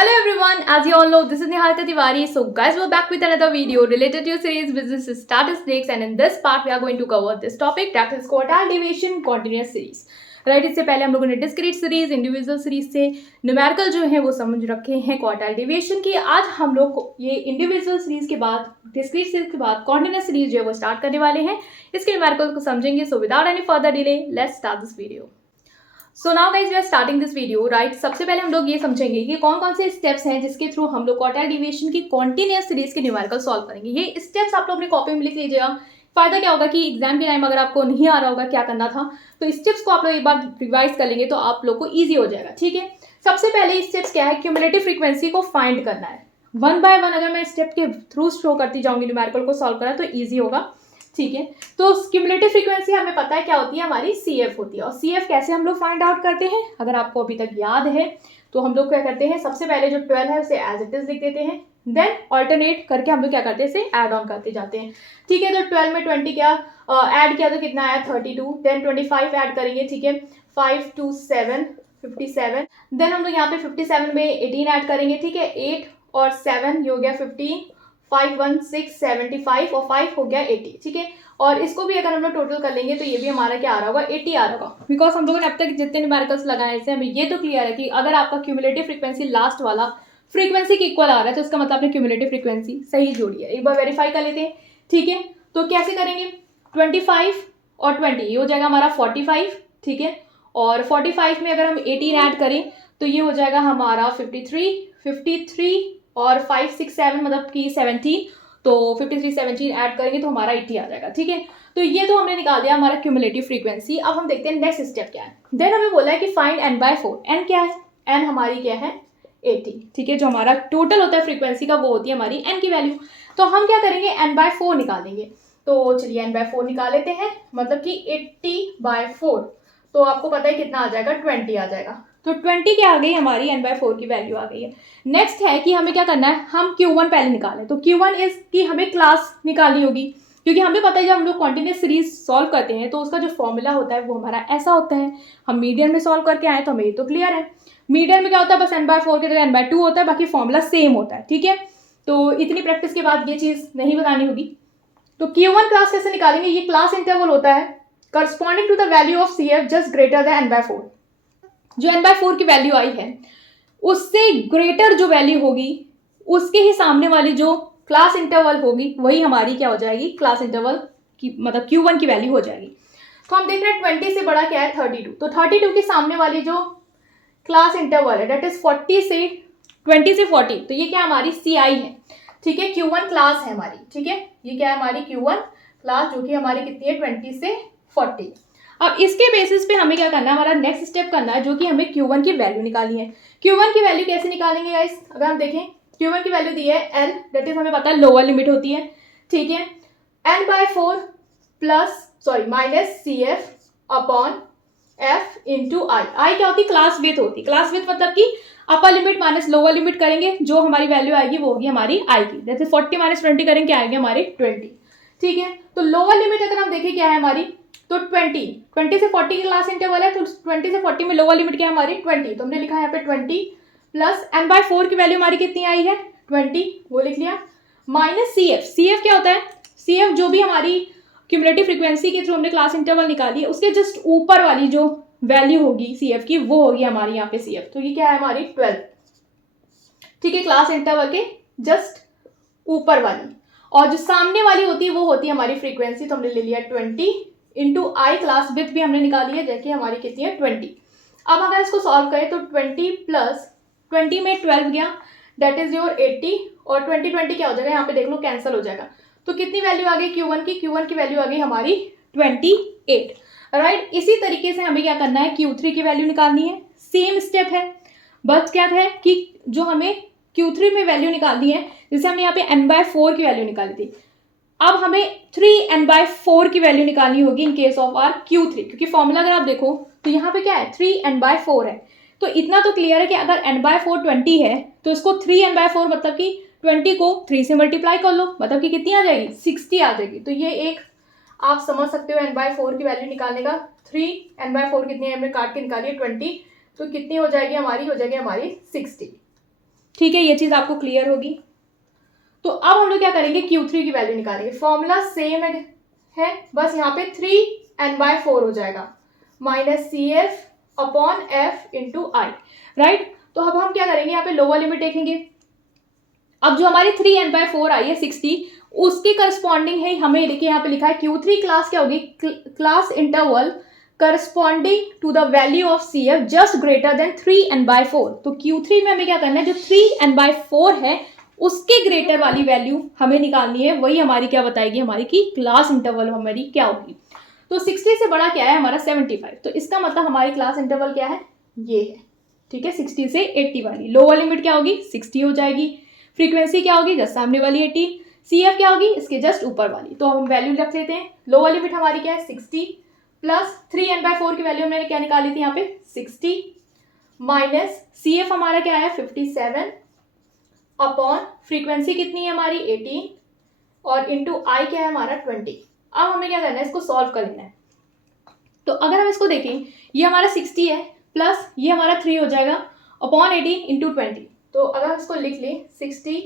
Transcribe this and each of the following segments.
Hello everyone, as you all know, this is Niharika Tiwari. So guys, we're back with another video related to your series Business Statistics, and in this part we are going to cover this topic, that is quartile deviation continuous series. Right इससे पहले हम लोगों ने discrete series, individual series से numerical जो है वो समझ रखे हैं क्वार्टाइल डेविएशन की. आज हम लोग ये इंडिविजुअल सीरीज के बाद, डिस्क्रीट सीरीज के बाद कॉन्टिन्यूस सीरीज जो है वो स्टार्ट करने वाले हैं. इसके न्यूमेरिकल को समझेंगे. So without any further delay let's start this video. So now guys we are starting this video. Right, सबसे पहले हम लोग ये समझेंगे कि कौन कौन से स्टेप्स हैं जिसके थ्रू हम लोग क्वार्टाइल डेविएशन की कॉन्टिन्यूस सीरीज के न्यूमेरिकल सॉल्व करेंगे. ये स्टेप्स आप लोग अपनी कॉपी में लिख लीजिएगा. फायदा क्या होगा कि एग्जाम के टाइम अगर आपको नहीं आ रहा होगा क्या करना था, तो स्टेप्स को आप लोग एक बार रिवाइज कर लेंगे तो आप लोग को ईजी हो जाएगा. ठीक है, सबसे पहले स्टेप्स क्या है, क्यूमुलेटिव फ्रीक्वेंसी को फाइंड करना है. वन बाय वन अगर मैं स्टेप के थ्रू शो करती जाऊंगी न्यूमेरिकल को सॉल्व करा तो ईजी होगा. ठीक है, तो क्यूमुलेटिव फ्रीक्वेंसी हमें पता है क्या होती है, हमारी CF होती है. और CF कैसे हम लोग फाइंड आउट करते हैं, अगर आपको अभी तक याद है तो हम लोग क्या करते हैं, सबसे पहले जो 12 है उसे एज इट इज लिख देते हैं. देन ऑल्टरनेट करके हम लोग क्या करते हैं, इसे ऐड ऑन करते जाते हैं. ठीक है, तो 12 में 20 क्या ऐड किया तो कितना आया 32. देन 25 ऐड करेंगे. ठीक है, 5 2 7 57. देन हम लोग यहाँ पे 57 में 18 ऐड करेंगे. ठीक है, 8 और 7 ये हो गया 15, 5 1 6 75 और 5 हो गया 80. ठीक है, और इसको भी अगर हम लोग टोटल कर लेंगे तो ये भी हमारा क्या आ रहा होगा, 80 आ रहा होगा. बिकॉज हम लोगों ने अब तक जितने न्यूमेरिकल्स लगाए हैं हमें ये तो क्लियर है कि अगर आपका क्यूमुलेटिव फ्रीक्वेंसी लास्ट वाला फ्रीक्वेंसी के इक्वल आ रहा है तो इसका मतलब आपने क्यूमुलेटिव फ्रीक्वेंसी सही जोड़ी है. एक बार वेरीफाई कर लेते हैं. ठीक है, तो कैसे करेंगे, 25 और 20 ये हो जाएगा हमारा 45. ठीक है, और 45 में अगर हम 18 ऐड करें तो ये हो जाएगा हमारा 53 और 5 6 7 मतलब कि 17. तो 53 17 ऐड करेंगे तो हमारा 80 आ जाएगा. ठीक है, तो ये तो हमने निकाल दिया हमारा क्यूमुलेटिव फ्रीक्वेंसी. अब हम देखते हैं नेक्स्ट स्टेप क्या है. देन हमें बोला है कि फाइंड n/4. n क्या है, n हमारी क्या है 80. ठीक है, जो हमारा टोटल होता है फ्रीक्वेंसी का वो होती है हमारी n की वैल्यू. तो हम क्या करेंगे, n/4 निकालेंगे. तो चलिए n/4 निकाल लेते हैं, मतलब कि 80/4. तो आपको पता है कितना आ जाएगा, 20 आ जाएगा. तो 20 क्या आ गई, हमारी n/4 की वैल्यू आ गई है. नेक्स्ट है कि हमें क्या करना है, हम Q1 पहले निकालें. तो Q1 इज की हमें क्लास निकालनी होगी, क्योंकि हमें पता है जब हम लोग कॉन्टिन्यूस सीरीज सॉल्व करते हैं तो उसका जो फॉर्मूला होता है वो हमारा ऐसा होता है. हम मीडियन में सॉल्व करके आए तो हमें ये तो क्लियर है. मीडियन में क्या होता है, बस n/4 की जगह n/2 होता है, बाकी फॉर्मूला सेम होता है. ठीक है, तो इतनी प्रैक्टिस के बाद ये चीज़ नहीं बतानी होगी. तो Q1 क्लास कैसे निकालेंगे, ये क्लास इंटरवल होता है corresponding to the value of CF just greater than n/4. जो n/4 की वैल्यू आई है उससे ग्रेटर जो वैल्यू होगी उसके ही सामने वाली जो क्लास इंटरवल होगी वही हमारी क्या हो जाएगी, क्लास इंटरवल की मतलब Q1 की वैल्यू हो जाएगी. तो हम देख रहे हैं 20 से बड़ा क्या है 32. तो 32 के सामने वाली जो क्लास इंटरवल है डेट इज 20 से 40. तो ये क्या हमारी CI है. ठीक है, Q1 क्लास है हमारी. ठीक है, ये क्या है हमारी Q1 क्लास, जो कि हमारी कितनी है 20 से 40. अब इसके बेसिस पे हमें क्या करना है, हमारा नेक्स्ट स्टेप करना है, जो कि हमें Q1 की वैल्यू निकालनी है. Q1 की वैल्यू कैसे निकालेंगे गाइस, अगर हम देखें Q1 की वैल्यू दी है L, डेट इज हमें पता है लोअर लिमिट होती है. ठीक है, n/4 minus CF upon F into I. I क्या होती है, क्लास विथ होती है. क्लास विथ मतलब कि upper limit minus lower limit करेंगे, जो हमारी वैल्यू आएगी वो होगी हमारी आई की. जैसे 40 माइनस 20 करेंगे क्या आएगी हमारी 20. ठीक है, तो लोअर लिमिट अगर हम देखें क्या है हमारी, तो 20 से 40 की क्लास इंटरवल है, तो 20 से 40 में लोअर लिमिट क्या है हमारी 20. तो हमने लिखा है यहाँ पे 20 प्लस n/4 की वैल्यू हमारी कितनी आई है 20, वो लिख लिया, माइनस CF क्या होता है, CF जो भी हमारी क्यूमुलेटिव फ्रीक्वेंसी के थ्रू हमने क्लास इंटरवल निकाली है उसके जस्ट ऊपर वाली जो वैल्यू होगी CF की वो होगी हमारी यहाँ पे CF. तो ये क्या है हमारी 12. ठीक है, क्लास इंटरवल के जस्ट ऊपर वाली, और जो सामने वाली होती है वो होती है हमारी फ्रीक्वेंसी. तो हमने ले लिया 20 इंटू आई, क्लास विथ भी हमने निकाली है, जैसे हमारी कितनी है 20. अब अगर इसको सॉल्व करें तो 20 प्लस 20 में 12 गया, दैट इज योर 80, और 20 क्या हो जाएगा यहाँ पे देख लो कैंसिल हो जाएगा. तो कितनी वैल्यू आ गई Q1 की वैल्यू आ गई हमारी 28. राइट, इसी तरीके से हमें क्या करना है, Q3 की वैल्यू निकालनी है. सेम स्टेप है, बस क्या है कि जो हमें Q3 में वैल्यू निकालनी है, जैसे हमने यहाँ पे n/4 की वैल्यू निकाली थी, अब हमें 3n/4 की वैल्यू निकालनी होगी in case of are Q3, क्योंकि फॉर्मूला अगर आप देखो तो यहाँ पे क्या है 3n/4 है. तो इतना तो क्लियर है कि अगर n/4 20 है तो इसको 3n/4 मतलब कि 20 को 3 से मल्टीप्लाई कर लो, मतलब कि कितनी आ जाएगी 60 आ जाएगी. तो ये एक आप समझ सकते हो n/4 की वैल्यू निकालने का. 3n/4 कितनी है, हमने काट के निकाली है 20, तो कितनी हो जाएगी हमारी 60. ठीक है, ये चीज़ आपको क्लियर होगी। तो अब हम लोग क्या करेंगे, Q3 की वैल्यू निकालेंगे। फॉर्मूला सेम है, बस यहाँ पे 3n/4 हो जाएगा minus CF upon F into I, right. तो अब हम क्या करेंगे, यहाँ पे लोअर लिमिट देखेंगे। अब जो हमारी 3n/4 आई है 60, उसके करस्पॉन्डिंग है, हमें देखिए यहाँ पे लिखा है Q3 क्लास क्या होगी, class interval corresponding to the value of CF just greater than 3n/4। तो Q3 में हमें क्या करना है, जो 3n/4 है उसके ग्रेटर वाली वैल्यू हमें निकालनी है, वही हमारी क्या बताएगी, हमारी की क्लास इंटरवल हमारी क्या होगी। तो 60 से बड़ा क्या है हमारा 75, तो इसका मतलब हमारी क्लास इंटरवल क्या है, ये है, ठीक है। 60 से 80 वाली लोअर लिमिट क्या होगी, 60 हो जाएगी। फ्रीक्वेंसी क्या होगी, जस्ट सामने वाली 80। CF क्या होगी, इसके जस्ट ऊपर वाली। तो हम वैल्यू रख लेते हैं। लोअर लिमिट हमारी क्या है 60 प्लस 3n/4 की वैल्यू हमने क्या निकाली थी यहाँ पे 60 माइनस CF हमारा क्या है 57 अपॉन फ्रीक्वेंसी कितनी है हमारी 18 और इंटू आई क्या है हमारा 20। अब हमें क्या करना है, इसको सॉल्व कर लेना है। तो अगर हम इसको देखें, ये हमारा 60 है प्लस ये हमारा 3 हो जाएगा अपॉन 18 इंटू 20। तो अगर हम इसको लिख लें 60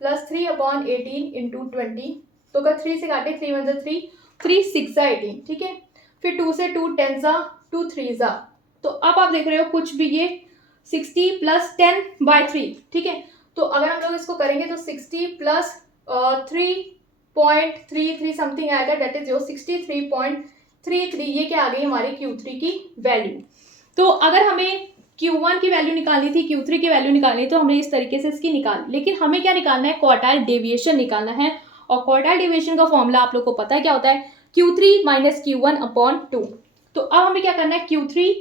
प्लस 3 अपॉन 18 इंटू 20, तो अगर 3 से काटे 3 1 3, 3 6 18, ठीक है। फिर 2 से 2 10 2 3 तो अब आप देख रहे हो कुछ भी ये 60 प्लस 10/3, ठीक है। तो अगर हम लोग इसको करेंगे तो 60 प्लस 3.33 समथिंग आएगा, डेट इज जो 63.33, ये क्या आ गई हमारी Q3 की वैल्यू। तो अगर हमें Q1 की वैल्यू निकालनी थी, Q3 की वैल्यू निकालनी तो हमने इस तरीके से इसकी निकाली, लेकिन हमें क्या निकालना है, क्वार्टाइल डेविएशन निकालना है। और क्वार्टाइल डेविएशन का फॉर्मूला आप लोग को पता है क्या होता है, Q3 माइनस Q1 अपॉन 2। तो अब हमें क्या करना है, Q3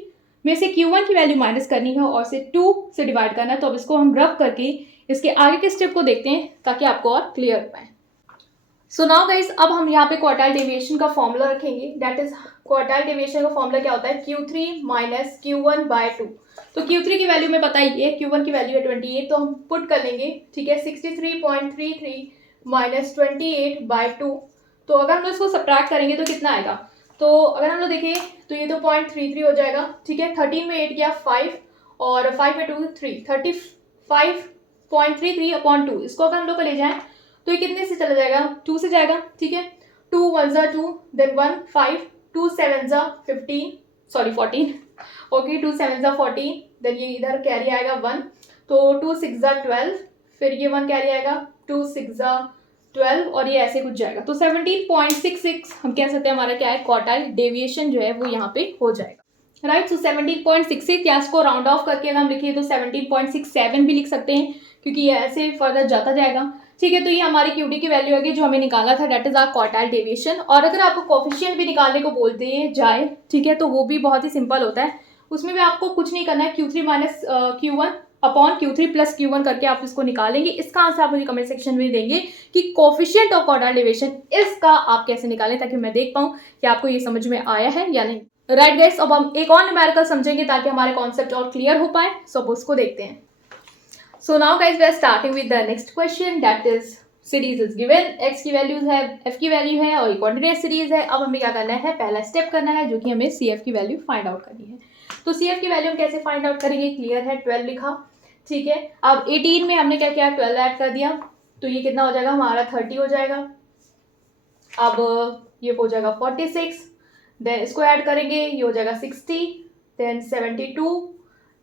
में से Q1 की वैल्यू माइनस करनी है और से 2 से डिवाइड करना है। तो अब इसको हम रफ करके इसके आगे के स्टेप को देखते हैं ताकि आपको और क्लियर हो पाए। सो नाउ गाइस, अब हम यहाँ पे क्वार्टाइल डेविएशन का फॉर्मूला रखेंगे। दैट इज क्वार्टाइल डेविएशन का फॉर्मूला क्या होता है, Q3 माइनस Q1/2। तो Q3 की वैल्यू में पता ही है, Q1 की वैल्यू है 28, तो हम पुट कर लेंगे, ठीक है। 63.33 माइनस 28/2। तो अगर हम लोग इसको सब्ट्रैक्ट करेंगे तो कितना आएगा, तो अगर हम लोग देखें तो ये तो 0.33 हो जाएगा, ठीक है। 13 में 8 गया 5 और 5 में 2 3, 35.33 अपॉन 2। इसको अगर हम लोग ले जाएं तो ये कितने से चला जाएगा, 2 से जाएगा, ठीक है। 2 1 2 देन 1 5, 2 7 15, सॉरी 14, ओके। 2 7 14, देन ये इधर कैरी आएगा 1, तो 2 6 12, फिर ये 1 कैरी आएगा 2 6 12 और ये ऐसे कुछ जाएगा। तो 17.66 हम कह सकते हैं हमारा क्या है, क्वार्टाइल डेविएशन जो है वो यहाँ पे हो जाएगा, राइट। सो 17.66 या इसको राउंड ऑफ करके अगर हम लिखिए तो 17.67 भी लिख सकते हैं, क्योंकि ये ऐसे फर्दर जाता जाएगा, ठीक है। तो ये हमारी QD की वैल्यू है जो हमें निकाला था, that is our quartile deviation. और अगर आपको कोफिशिएंट भी निकालने को बोलते जाए, ठीक है, तो वो भी बहुत ही सिंपल होता है। उसमें भी आपको कुछ नहीं करना है, Q3 minus Q1 upon Q3 plus Q1 करके आप इसको निकालेंगे। इसका आंसर आप मुझे कमेंट सेक्शन में देंगे कि कोफिशिएंट ऑफ क्वार्टाइल डेविएशन इसका आप कैसे निकालें, ताकि मैं देख पाऊँ कि आपको ये समझ में आया है या नहीं, राइट गाइस। अब हम एक और न्यूमेरिकल समझेंगे ताकि हमारे कॉन्सेप्ट और क्लियर हो पाए। सो अब उसको देखते हैं। So now guys, we are starting with the next question, that is series is given, x की वैल्यूज है, f की वैल्यू है और कॉर्डिनेट सीरीज है। अब हमें क्या करना है, पहला स्टेप करना है जो कि हमें CF की वैल्यू फाइंड आउट करनी है। तो CF की वैल्यू हम कैसे फाइंड आउट करेंगे, क्लियर है, 12 लिखा, ठीक है। अब 18 में हमने क्या किया, 12 ऐड कर दिया, तो ये कितना हो जाएगा हमारा 30 हो जाएगा। अब ये हो जाएगा 46, देन इसको ऐड करेंगे, ये हो जाएगा 60, देन 72,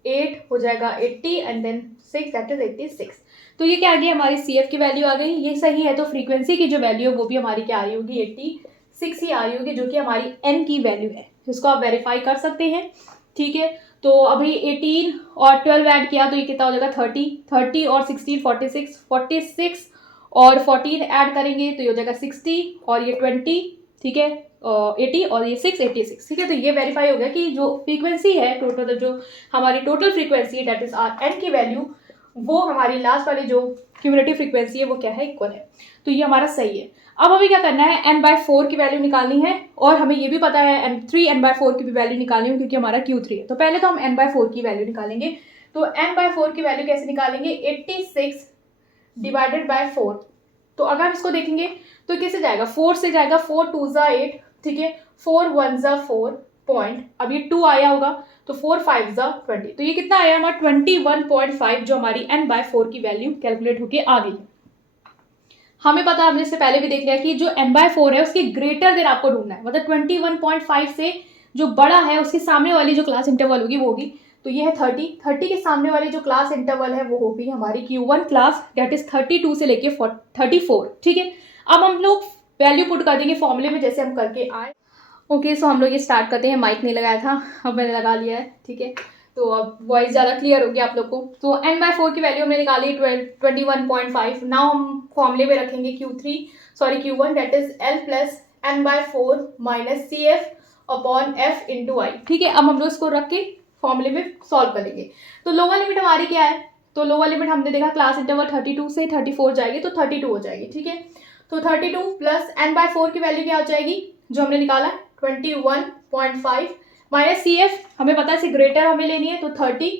8 हो जाएगा 80 एंड देन 6 दैट इज 86। तो ये क्या आ गई, हमारी CF की वैल्यू आ गई, ये सही है। तो फ्रीक्वेंसी की जो वैल्यू है वो भी हमारी क्या आ रही होगी, 86 ही आ रही होगी, जो कि हमारी n की वैल्यू है, जिसको आप वेरीफाई कर सकते हैं, ठीक है। तो अभी 18 और 12 ऐड किया तो ये कितना हो जाएगा 30 और 16 46 और 14 ऐड करेंगे तो ये हो जाएगा 60 और ये 20, ठीक है, 80 और ये 6 86, ठीक है। तो ये वेरीफाई हो गया कि जो फ्रीक्वेंसी है टोटल, जो हमारी टोटल फ्रीक्वेंसी है, डेट इज आर n की वैल्यू, वो हमारी लास्ट वाली जो क्यूमुलेटिव फ्रीक्वेंसी है वो क्या है, इक्वल है। तो ये हमारा सही है। अब हमें क्या करना है, n/4 की वैल्यू निकालनी है और हमें ये भी पता है 3n/4 की भी वैल्यू निकालनी है क्योंकि हमारा Q3 है। तो पहले तो हम n/4 की वैल्यू निकालेंगे। तो n/4 की वैल्यू कैसे निकालेंगे, 86 डिवाइडेड बाय 4। तो अगर हम इसको देखेंगे तो कैसे जाएगा, 4 से जाएगा, 4 2 8, ठीक है, 4 1 4, पॉइंट, अब ये 2 आया होगा तो 4 5 ज़ा 20, तो ये कितना आया हमारा 21.5, जो हमारी n/4 की वैल्यू कैलकुलेट होके आ गई। हमें पता, हमने इससे पहले भी देख लिया कि जो n/4 है उसके ग्रेटर देन आपको ढूंढना है, मतलब 21.5 से जो बड़ा है उसके सामने वाली जो क्लास इंटरवल होगी वो होगी, तो ये है 30 के सामने वाली जो क्लास इंटरवल है वो होगी हमारी Q1 क्लास, डेट इज 32 से लेके 34, ठीक है। अब हम लोग वैल्यू पुट कर देंगे फॉर्मूले में जैसे हम करके आए। ओके, सो हम लोग ये स्टार्ट करते हैं। माइक नहीं लगाया था, अब मैंने लगा लिया है, ठीक है, तो अब वॉइस ज़्यादा क्लियर होगी आप लोग को। तो n/4 की वैल्यू हमने निकाली 21.5। नाउ हम फॉर्मूले में रखेंगे Q1, that is L plus n/4 minus CF upon F into I, ठीक है। अब हम लोग इसको रख के फॉर्मूले में सॉल्व करेंगे। तो लोअर लिमिट हमारी क्या है, तो लोअर लिमिट हमने देखा क्लास इंटरवल 32 से 34 जाएगी, तो 32 हो जाएगी, ठीक है। तो 32 प्लस n/4 की वैल्यू क्या हो जाएगी जो हमने निकाला 21.5 माइनस CF, हमें पता है इसे ग्रेटर हमें लेनी है, तो 30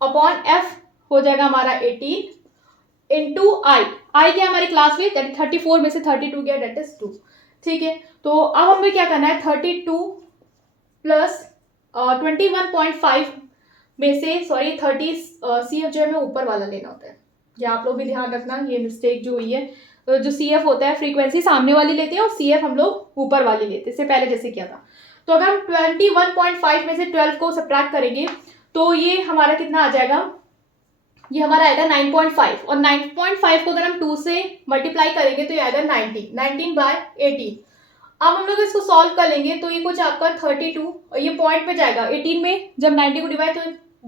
अपॉन F हो जाएगा हमारा 18 इंटू आई क्या हमारी क्लास में, दैट 34 में से 32 गया, दैट इज 2, ठीक है। तो अब हमें क्या करना है 32 प्लस 21.5 में से 30 CF जो है हमें ऊपर वाला लेना होता है, ये आप लोग भी ध्यान रखना, ये मिस्टेक जो हुई है। तो जो CF होता है फ्रीक्वेंसी सामने वाली लेते हैं और CF हम लोग ऊपर वाली लेते हैं, इससे पहले जैसे किया था। तो अगर हम 21.5 में से 12 को सब्ट्रैक्ट करेंगे तो ये हमारा कितना आ जाएगा, ये हमारा आएगा 9.5, और 9.5 को अगर हम 2 से मल्टीप्लाई करेंगे तो ये आएगा 19/18। अब हम लोग इसको सॉल्व कर लेंगे तो ये कुछ आपका 32, और ये पॉइंट में जाएगा 18 में, जब 90 को डिवाइड तो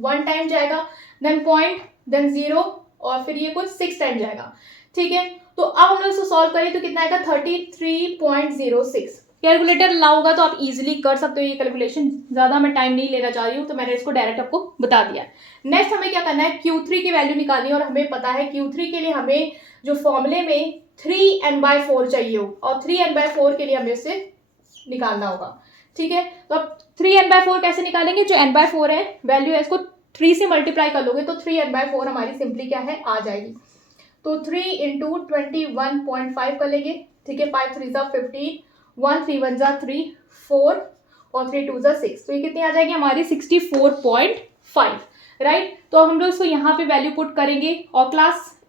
1 टाइम जाएगा, देन पॉइंट, देन 0, और फिर ये कुछ 6 टाइम जाएगा, ठीक है। तो अब हम लोग इसको सॉल्व करें तो कितना आएगा 33.06। कैलकुलेटर ला होगा तो आप इजीली कर सकते हो ये कैलकुलेशन, ज़्यादा मैं टाइम नहीं लेना चाह रही हूँ, तो मैंने इसको डायरेक्ट आपको बता दिया। नेक्स्ट हमें क्या करना है, Q3 की वैल्यू निकालनी है, और हमें पता है Q3 के लिए हमें जो फॉर्मूले में 3n/4 चाहिए हो, और 3n/4 के लिए हमें उसे निकालना होगा, ठीक है। तो अब 3n/4 कैसे निकालेंगे, जो n/4 है वैल्यू है इसको 3 से मल्टीप्लाई कर लोगे तो 3n/4 हमारी सिंपली क्या है आ जाएगी। तो 3 इंटू 21.5 कर लेंगे, ठीक है, 5 3 ज़ा 15, 1 3 1 ज़ा 3 4, और 3 2 ज़ा 6, तो ये कितनी आ जाएगी हमारी 64.5, राइट। तो अब हम लोग इसको यहाँ पे वैल्यू पुट करेंगे, और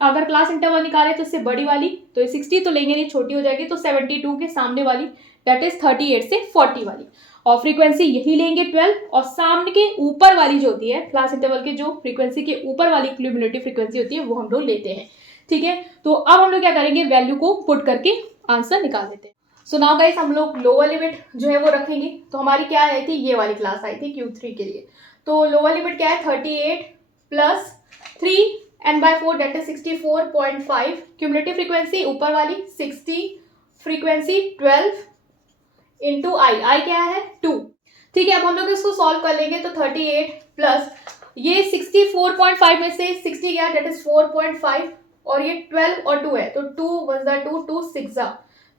अगर क्लास इंटरवल निकाले तो इससे बड़ी वाली, तो ये 60 तो लेंगे नहीं, छोटी हो जाएगी, तो 72 के सामने वाली, दैट इज 38 से 40 वाली, और फ्रीक्वेंसी यही लेंगे 12, और सामने के ऊपर वाली जो होती है क्लास इंटरवल के जो फ्रीक्वेंसी के ऊपर वाली क्यूमुलेटिव फ्रीक्वेंसी होती है वो हम लोग लेते हैं, ठीक है। तो अब हम लोग क्या करेंगे, वैल्यू को पुट करके आंसर निकाल देते हैं। सो नाउ गाइस हम लोग लोअर लिमिट जो है वो रखेंगे, तो हमारी क्या आई थी, ये वाली क्लास आई थी Q3 के लिए। तो लोअर लिमिट क्या है 38 plus 3n/4 that is 64.5, cumulative frequency ऊपर वाली 60, फ्रीक्वेंसी 12 इंटू आई क्या है 2, ठीक है। अब हम लोग इसको सॉल्व कर लेंगे तो 38 प्लस ये 64.5 में से 60 गया, डेट इज 4.5, और ये 12 और 2 है, तो 2 1 ज़ा 2 2 6 ज़ा,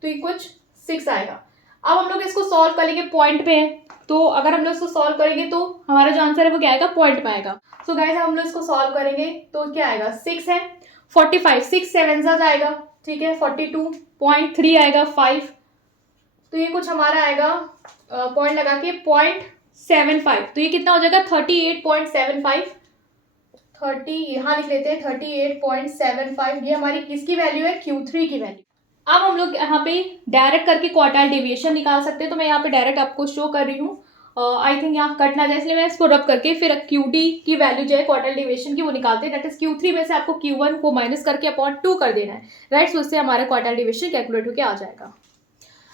तो ये कुछ 6 आएगा। अब हम लोग इसको सॉल्व करेंगे पॉइंट पे है, तो अगर हम लोग इसको सॉल्व करेंगे तो हमारा जो आंसर है वो क्या आएगा, पॉइंट पे आएगा। सो गाइस हम लोग इसको सॉल्व करेंगे तो क्या आएगा, 6 है 45, 6 7 ज़ा आएगा, ठीक है, 42.3 आएगा 5, तो ये कुछ हमारा आएगा पॉइंट लगा के 0.75, तो ये कितना हो जाएगा 38.75, 30 यहाँ लिख लेते हैं 38.75, ये हमारी किसकी वैल्यू है, Q3 की वैल्यू। अब हम लोग यहाँ पे डायरेक्ट करके क्वार्टाइल डेविएशन निकाल सकते हैं, तो मैं यहाँ पे डायरेक्ट आपको शो कर रही हूँ, आई थिंक यहाँ कट ना जाए इसलिए मैं इसको रब करके फिर QD की वैल्यू जो है क्वार्टाइल डेविएशन की वो निकालते हैं, दैट इज Q3 में से आपको Q1 को माइनस करके अपॉन 2 कर देना है, राइट। तो उससे हमारा क्वार्टाइल डेविएशन कैलकुलेट होकर आ जाएगा।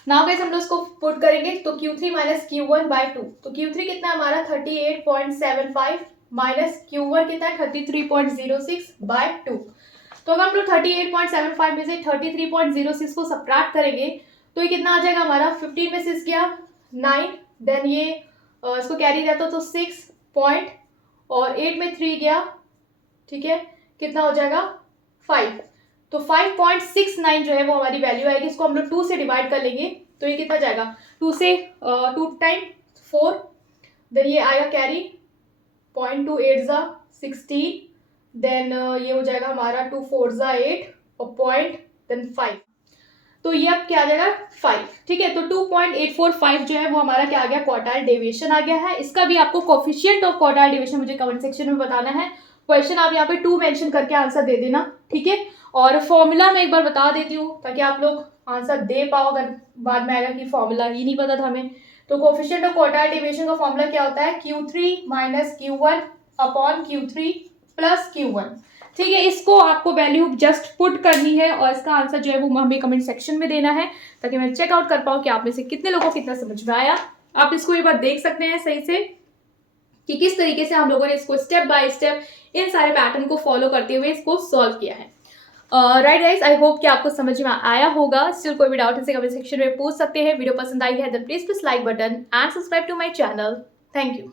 नाउ गाइस हम लोग इसको पुट करेंगे तो Q3 माइनस Q1/2, तो Q3 कितना हमारा 38.75 माइनस Q1 कितना है 33.06/2, तो अगर हम लोग 38.75 में से 33.06 को सब्ट्रैक्ट करेंगे तो ये कितना आ जाएगा हमारा, 15 में 6 गया 9, देन ये इसको कैरी रहता तो 6 पॉइंट, और 8 में 3 गया, ठीक है, कितना हो जाएगा 5, तो 5.69 जो है वो हमारी वैल्यू आएगी। इसको हम लोग 2 से डिवाइड कर लेंगे तो ये कितना जाएगा, 2 से 2 टाइम 4, देन ये आएगा कैरी 0.28 ज़ा 16, देन ये हो जाएगा हमारा 2 4 ज़ा 8, और पॉइंट देन 5, तो ये अब क्या आ जाएगा 5, ठीक है। तो 2.845 जो है वो हमारा क्या आ गया, क्वार्टाइल डेविएशन आ गया है। इसका भी आपको कोफिशिएंट ऑफ क्वार्टाइल डेविएशन मुझे कमेंट सेक्शन में बताना है। क्वेश्चन आप यहाँ पे 2 मेंशन करके आंसर दे देना, ठीक है। और फॉर्मूला मैं एक बार बता देती हूँ ताकि आप लोग आंसर दे पाओ, अगर बाद में आएगा कि फॉर्मूला ही नहीं पता था हमें। तो कोफिशिएंट ऑफ क्वार्टाइल डेविएशन का फॉर्मूला क्या होता है, Q3 minus Q1 upon Q3 plus Q1, ठीक है। इसको आपको वैल्यू जस्ट पुट करनी है और इसका आंसर जो है वो हमें कमेंट सेक्शन में देना है ताकि मैं चेकआउट कर पाऊँ कि आप में से कितने लोगों को कितना समझ में आया। आप इसको एक बार देख सकते हैं सही से कि किस तरीके से हम लोगों ने इसको स्टेप बाय स्टेप इन सारे पैटर्न को फॉलो करते हुए इसको सॉल्व किया है। राइट गाइस, आई होप कि आपको समझ में आया होगा। स्टिल कोई भी डाउट है कमेंट सेक्शन में पूछ सकते हैं। वीडियो पसंद आई है then please like button and subscribe to my channel. Thank you.